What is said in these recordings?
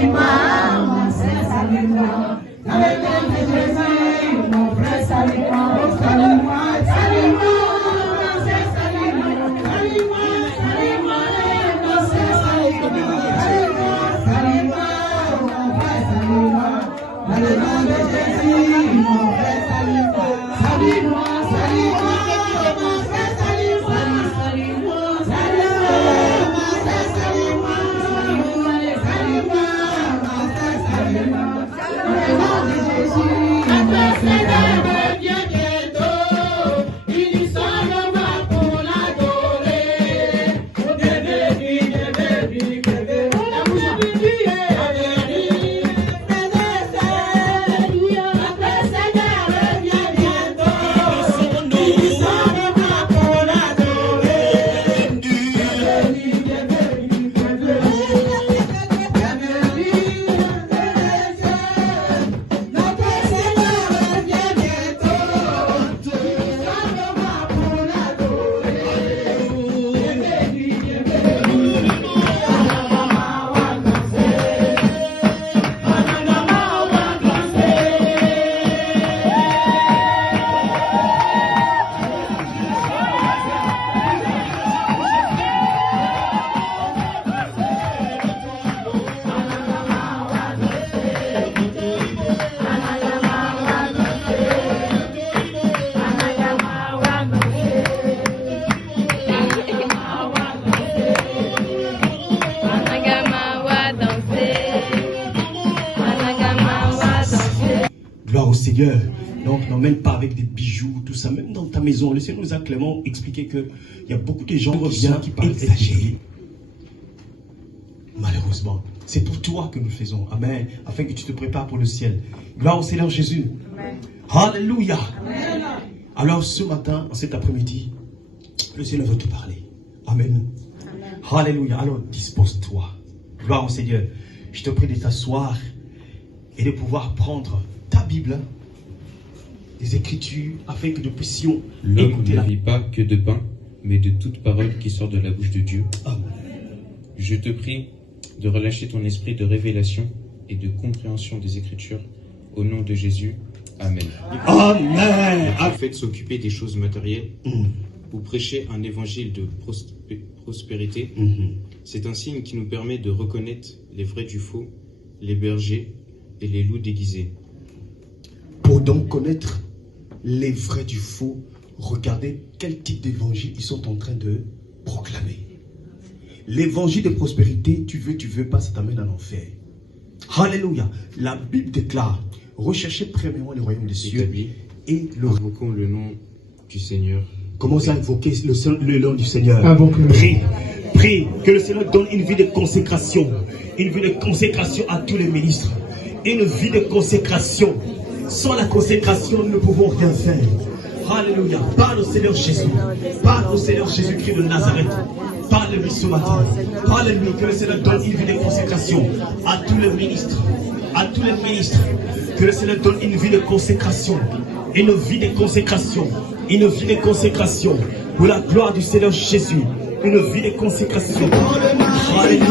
salue-moi, ma sœur, salue-moi. Dans le nom de Jésus, mon frère, salue-moi, salue-moi, salue-moi, ma sœur, salue-moi, salue-moi, salue-moi, ma sœur, salue-moi, salue-moi, mon frère, salue-moi. Dans le nom de Jésus, mon frère, salue-moi, salue-moi, salue-moi, ma sœur, salue-moi, salue-moi, salue-moi, ma sœur, salue-moi, salue-moi, ma sœur, salue-moi. Dans le nom de Jésus, notre Seigneur revient bientôt. Il nous sauvera pour l'adorer. Gloire au Seigneur. Donc, n'emmène pas avec des bijoux, tout ça, même dans ta maison. Le Seigneur nous a clairement expliqué qu'il y a beaucoup de gens qui parlent exagérés. Malheureusement, c'est pour toi que nous faisons. Amen. Afin que tu te prépares pour le ciel. Gloire au Seigneur Jésus. Amen. Alléluia. Amen. Alors, ce matin, cet après-midi, le Seigneur veut te parler. Amen. Amen. Alléluia. Alors, dispose-toi. Gloire au Seigneur. Je te prie de t'asseoir et de pouvoir prendre ta Bible, des Écritures, afin que nous puissions L'homme ne vit pas que de pain, mais de toute parole qui sort de la bouche de Dieu. Amen. Je te prie de relâcher ton esprit de révélation et de compréhension des Écritures. Au nom de Jésus. Amen. Amen. Faites s'occuper des choses matérielles. Vous prêchez un évangile de prospérité. C'est un signe qui nous permet de reconnaître les vrais du faux, les bergers et les loups déguisés. Pour donc connaître les vrais du faux, regardez quel type d'évangile ils sont en train de proclamer. L'évangile de prospérité, tu veux pas, ça t'amène à l'enfer. Alléluia. La Bible déclare, recherchez premièrement le royaume des cieux et invoquons le nom du Seigneur. Commencez à invoquer le nom du Seigneur. Prie, prie que le Seigneur donne une vie de consécration. Une vie de consécration à tous les ministres. Une vie de consécration. Sans la consécration, nous ne pouvons rien faire. Alléluia. Parle au Seigneur Jésus. Parle au Seigneur Jésus-Christ de Nazareth. Parle-lui ce matin. Parle-lui que le Seigneur donne une vie de consécration à tous les ministres. À tous les ministres. Que le Seigneur donne une vie de consécration. Une vie de consécration. Une vie de consécration. Pour la gloire du Seigneur Jésus. Une vie de consécration. Alléluia.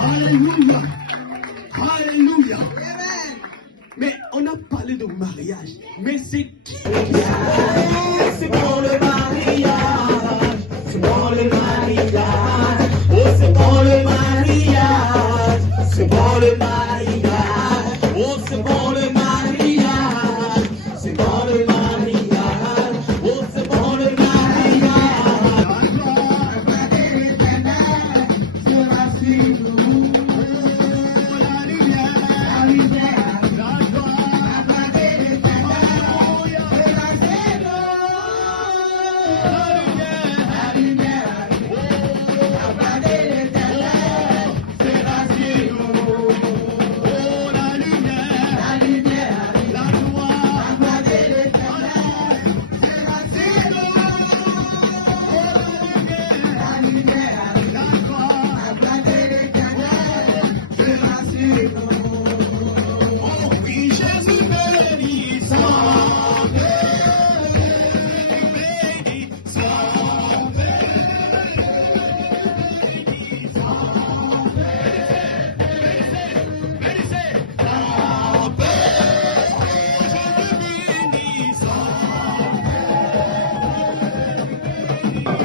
Alléluia. Alléluia. Mais on a parlé de mariage. Mais c'est qui? C'est pour le mariage. C'est pour le mariage. Oh, c'est pour le mariage. C'est pour le mariage. Oh, c'est pour le mariage.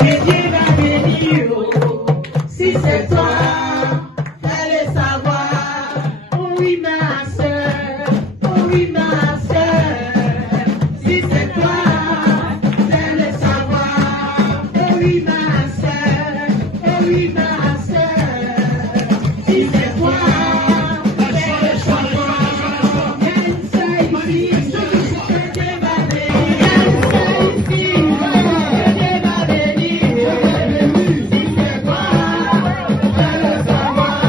Dieu va bénir. Si c'est toi, fais-le savoir. Oh oui, ma soeur, oh oui, ma soeur. Si c'est toi, fais-le savoir. Oh oui, ma soeur, oh oui, ma soeur. Si c'est toi, fais-le savoir. Viens ici, Dieu va bénir. Viens ici, Dieu va bénir. Si c'est toi, fais-le savoir.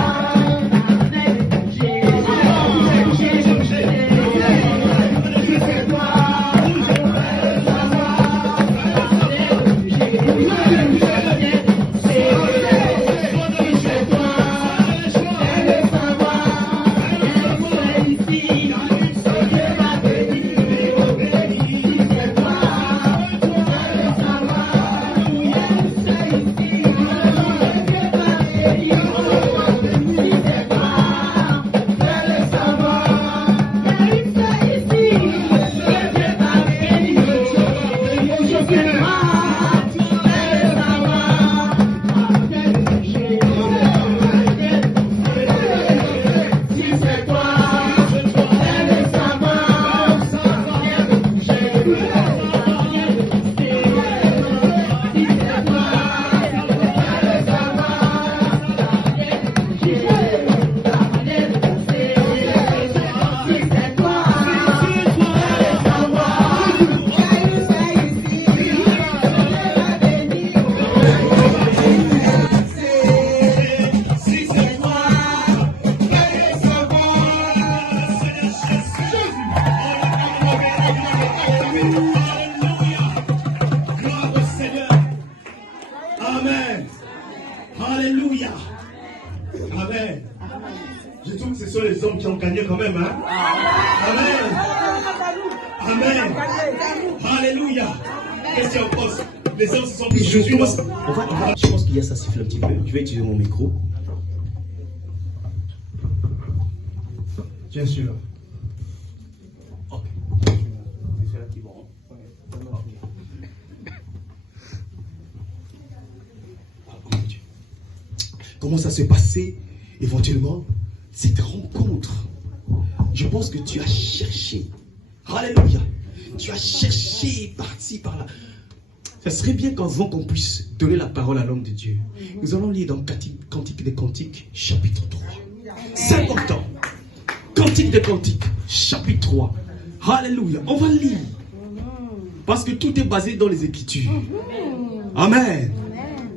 Amen. Alléluia. Amen. Je trouve que ce sont les hommes qui ont gagné quand même. Hein? Amen. Amen. Alléluia. Qu'est-ce qu'il y a encore? Les hommes se sont pris. Je pense qu'il y a ça siffle un petit peu. Je vais utiliser mon micro. Bien sûr. Ok. C'est là qui vont. Comment ça s'est passé éventuellement cette rencontre? Je pense que tu as cherché. Alléluia. Tu as cherché par-ci, par-là. Ça serait bien qu'avant qu'on puisse donner la parole à l'homme de Dieu, nous allons lire dans Cantique des Cantiques, chapitre 3. C'est important. Cantique des Cantiques, chapitre 3. Alléluia. On va lire. Parce que tout est basé dans les Écritures. Amen.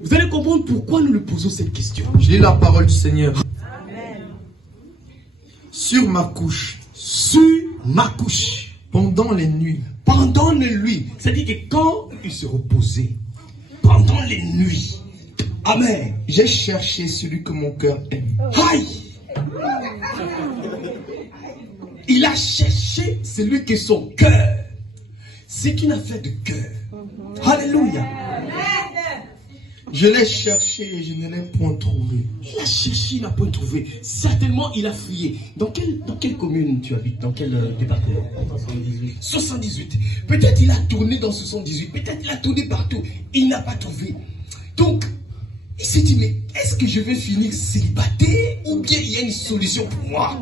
Vous allez comprendre pourquoi nous lui posons cette question. Je lis la parole du Seigneur. Sur ma couche. Sur ma couche. Pendant les nuits. Pendant les nuits. C'est-à-dire que quand il se reposait. Pendant les nuits. Amen. J'ai cherché celui que mon cœur aime. Aïe. Il a cherché celui que son cœur. C'est une affaire de cœur. Alléluia. Je l'ai cherché et je ne l'ai point trouvé. Il a cherché, il n'a point trouvé. Certainement, il a fouillé. Dans quelle commune tu habites? Dans quel département? 78. Peut-être il a tourné dans 78. Peut-être il a tourné partout. Il n'a pas trouvé. Donc, il s'est dit, mais est-ce que je vais finir célibataire ou bien il y a une solution pour moi?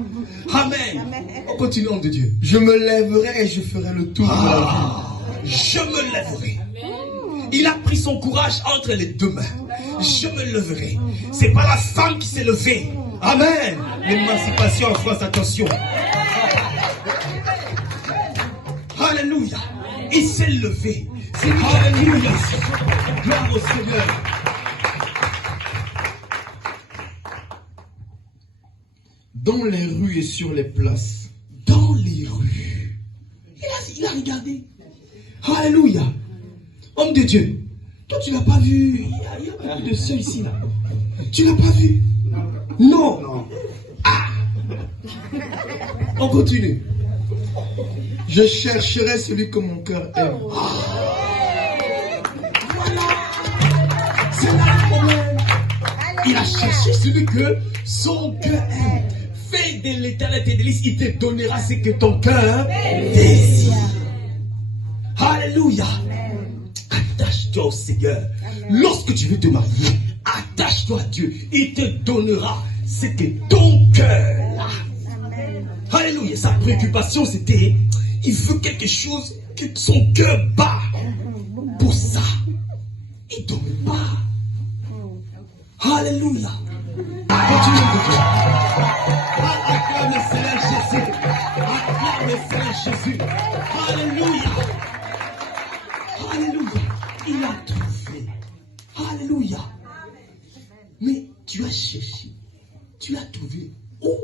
Amen. On continue en de Dieu. Je me lèverai et je ferai le tour de la ville. Je me lèverai. Il a pris son courage entre les deux mains. Je me leverai. C'est pas la femme qui s'est levée. Amen. L'émancipation en France, attention. Alléluia. Il s'est levé. C'est lui. Alléluia. Gloire au Seigneur. Dans les rues et sur les places. Dans les rues. Il a regardé. Alléluia. Homme de Dieu, toi tu n'as pas vu, il y a beaucoup de sœurs ici là. Tu n'as pas vu? Non. Ah. On continue. Je chercherai celui que mon cœur aime. Voilà. C'est là le problème. Il a cherché celui que son cœur aime. Fais de l'Éternel tes délices, il te donnera ce que ton cœur désire. Alléluia. attache-toi au Seigneur. Lorsque tu veux te marier, attache-toi à Dieu. Il te donnera ce que ton cœur a. Alléluia. Sa préoccupation, c'était, il veut quelque chose que son cœur bat. Pour ça, il ne donne pas. Alléluia. Continue de Dieu. Acclame le Seigneur Jésus. Acclame le Seigneur Jésus. Alléluia. Alléluia. Il a trouvé. Alléluia. Mais tu as cherché. Tu as trouvé où,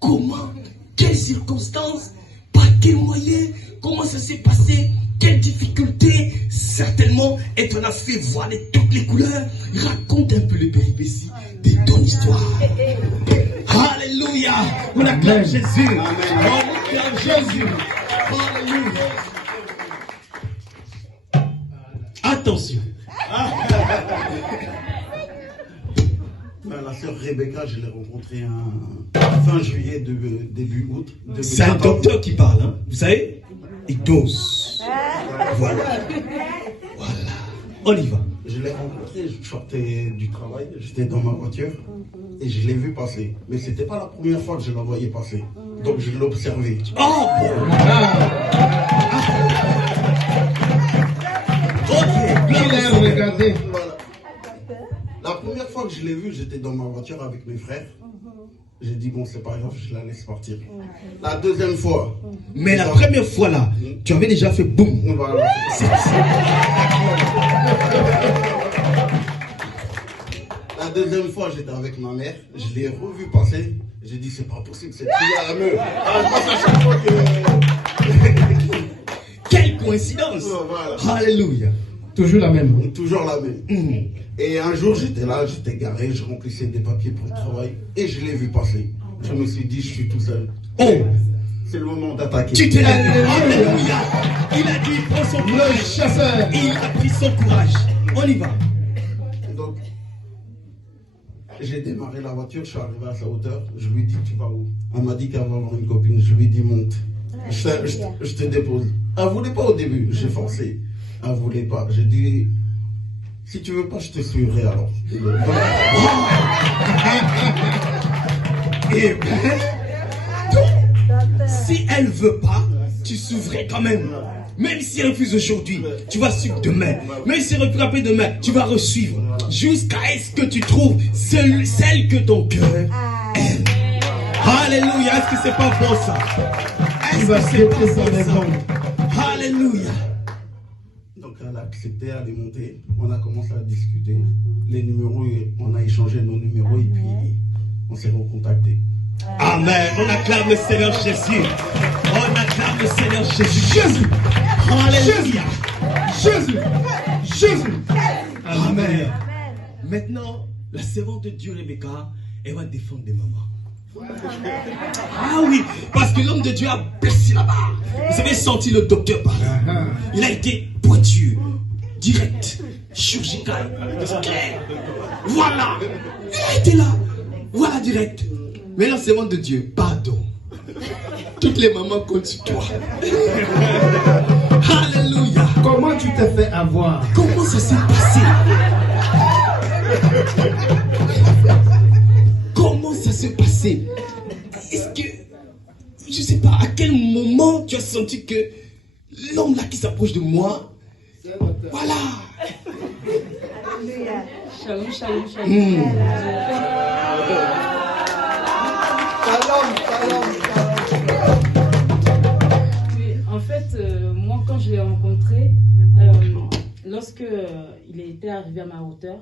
comment, quelles circonstances, par quels moyens, comment ça s'est passé, quelles difficultés. Certainement, et on a fait voir de toutes les couleurs. Raconte un peu les péripéties de ton histoire. Alléluia. On acclame Jésus. On acclame Jésus. Alléluia. Attention. La sœur Rebecca, je l'ai rencontrée fin juillet, début août. C'est un docteur qui parle, hein. Vous savez, il dose. Voilà. Voilà. On y va. Je l'ai rencontrée, je sortais du travail, j'étais dans ma voiture et je l'ai vue passer. Mais ce n'était pas la première fois que je la voyais passer. Donc je l'observais. Oh bon. Ok. Regardez. Voilà. La première fois que je l'ai vue, j'étais dans ma voiture avec mes frères. J'ai dit, bon, c'est pas grave, je la laisse partir. La deuxième fois. Mais la première fois là, tu avais déjà fait boum. Voilà. La deuxième fois, j'étais avec ma mère. Je l'ai revue passer. J'ai dit, c'est pas possible, cette fille à me. Elle passe à chaque fois que. Quelle coïncidence. Voilà. Alléluia. Toujours la même. Toujours la même. Et un jour, j'étais là, j'étais garé, je remplissais des papiers pour le travail et je l'ai vu passer. Je me suis dit, je suis tout seul. Oh, c'est le moment d'attaquer. Tu t'es levé. Alléluia. Il a dit, il prend son courage. Le chasseur. Il a pris son courage. On y va. Donc, j'ai démarré la voiture, je suis arrivé à sa hauteur. Je lui ai dit, tu vas où? On m'a dit qu'elle va avoir une copine. Je lui ai dit, monte. Je te dépose. Elle ne voulait pas au début. J'ai forcé. Elle ne voulait pas. J'ai dit, si tu veux pas, je te suivrai alors. Et bien, donc, si elle veut pas, tu suivrais quand même. Même si elle refuse aujourd'hui, tu vas suivre demain. Même si elle refuse après demain, tu vas resuivre. Jusqu'à ce que tu trouves celle que ton cœur aime. Alléluia. Est-ce que c'est pas bon ça? Est-ce que c'est pas bon ça? Alléluia. Donc elle a accepté, elle est montée. On a commencé à discuter. Les numéros, on a échangé nos numéros et puis on s'est recontactés. Amen. On acclame le Seigneur Jésus. On acclame le Seigneur Jésus. Jésus. Alléluia. Jésus. Jésus. Amen. Maintenant, la servante de Dieu, Rebecca, elle va défendre des mamans. Ah oui, parce que l'homme de Dieu a blessé là-bas. Vous avez senti le docteur parler. Il a été pointu, direct, chirurgical, clair. Voilà. Il a été là. Voilà, direct. Mais la servante de Dieu, pardon. Toutes les mamans comptent sur toi. Alléluia. Comment tu t'es fait avoir? Comment ça s'est passé? Comment ça s'est passé? Est-ce que, je ne sais pas, à quel moment tu as senti que l'homme là qui s'approche de moi, voilà. Alléluia. Shalom, shalom, shalom. En fait, moi, quand je l'ai rencontré, lorsque il était arrivé à ma hauteur,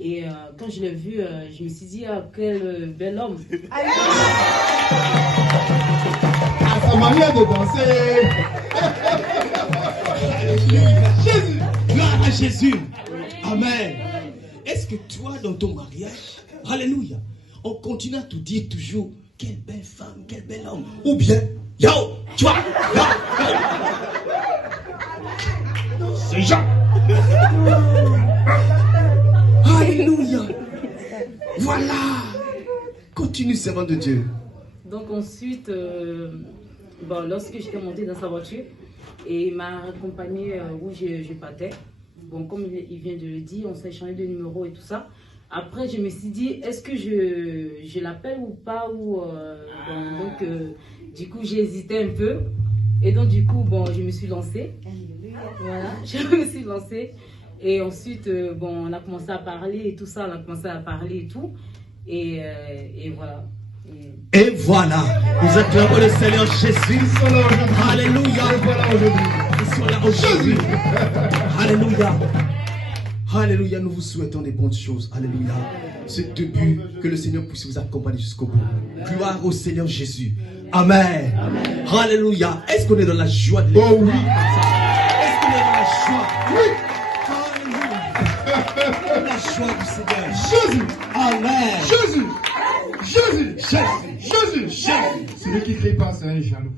et quand je l'ai vu, je me suis dit, ah, quel bel homme. Ça m'a rien de danser. Jésus. Gloire à Jésus. Amen. Est-ce que toi, dans ton mariage, alléluia, on continue à te dire toujours, quelle belle femme, quel bel homme, ou bien, yo, tu vois, yo. C'est Jean. Alléluia. Voilà. Continue, servant de Dieu. Donc ensuite, bon, lorsque j'étais montée dans sa voiture, et il m'a accompagné où je partais, bon, comme il vient de le dire, on s'est échangé de numéros et tout ça. Après, je me suis dit, est-ce que je l'appelle ou pas ou, bon, donc, du coup, j'ai hésité un peu. Et donc, du coup, bon, je me suis lancée. Voilà, je me suis lancée. Et ensuite, bon, on a commencé à parler et tout ça. On a commencé à parler et tout. Et voilà. Et voilà, nous acclamons le Seigneur Jésus. Alléluia. Ils sont là aujourd'hui. Alléluia. Alléluia, nous vous souhaitons des bonnes choses. Alléluia. C'est début que le Seigneur puisse vous accompagner jusqu'au bout. Gloire au Seigneur Jésus. Amen. Alléluia. Est-ce qu'on est dans la joie de l'Église? Oh oui. Est-ce qu'on est dans la joie? Oui. Alléluia. La joie du Seigneur. Jésus. Amen. Jésus. Jésus. Jésus. Jésus. Celui qui ne crie pas, c'est un jaloux.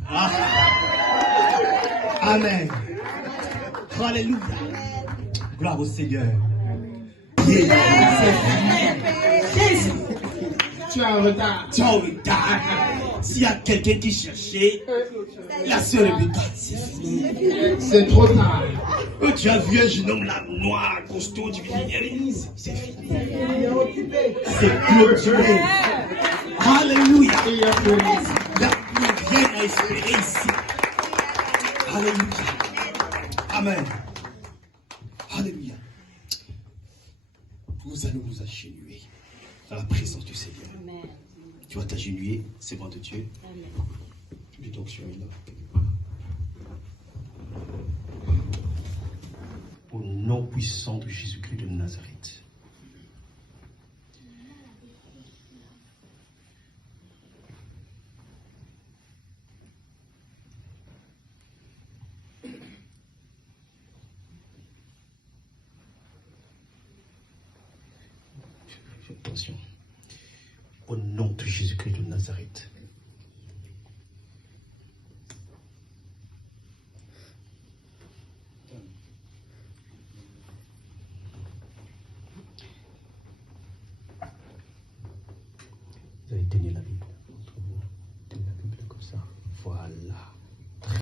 Amen. Alléluia. Gloire au Seigneur. Jésus. Tu es en retard. Tu es en retard. S'il y a quelqu'un qui cherchait la sœur Rebecca, c'est fini. C'est trop tard. Tu as vu un jeune homme là, noir, costaud, du Villiers, c'est fini. C'est clôturé. Alléluia. Il n'y a plus rien à espérer ici. Alléluia. Amen. Alléluia. Nous allons nous agenouiller dans la présence du Seigneur. Amen. Tu vas t'agenouiller, c'est bon de Dieu. Amen. Puis donc, je suis là. Au nom puissant de Jésus-Christ de Nazareth. Attention. Au nom de Jésus-Christ de Nazareth. Vous allez tenir la Bible.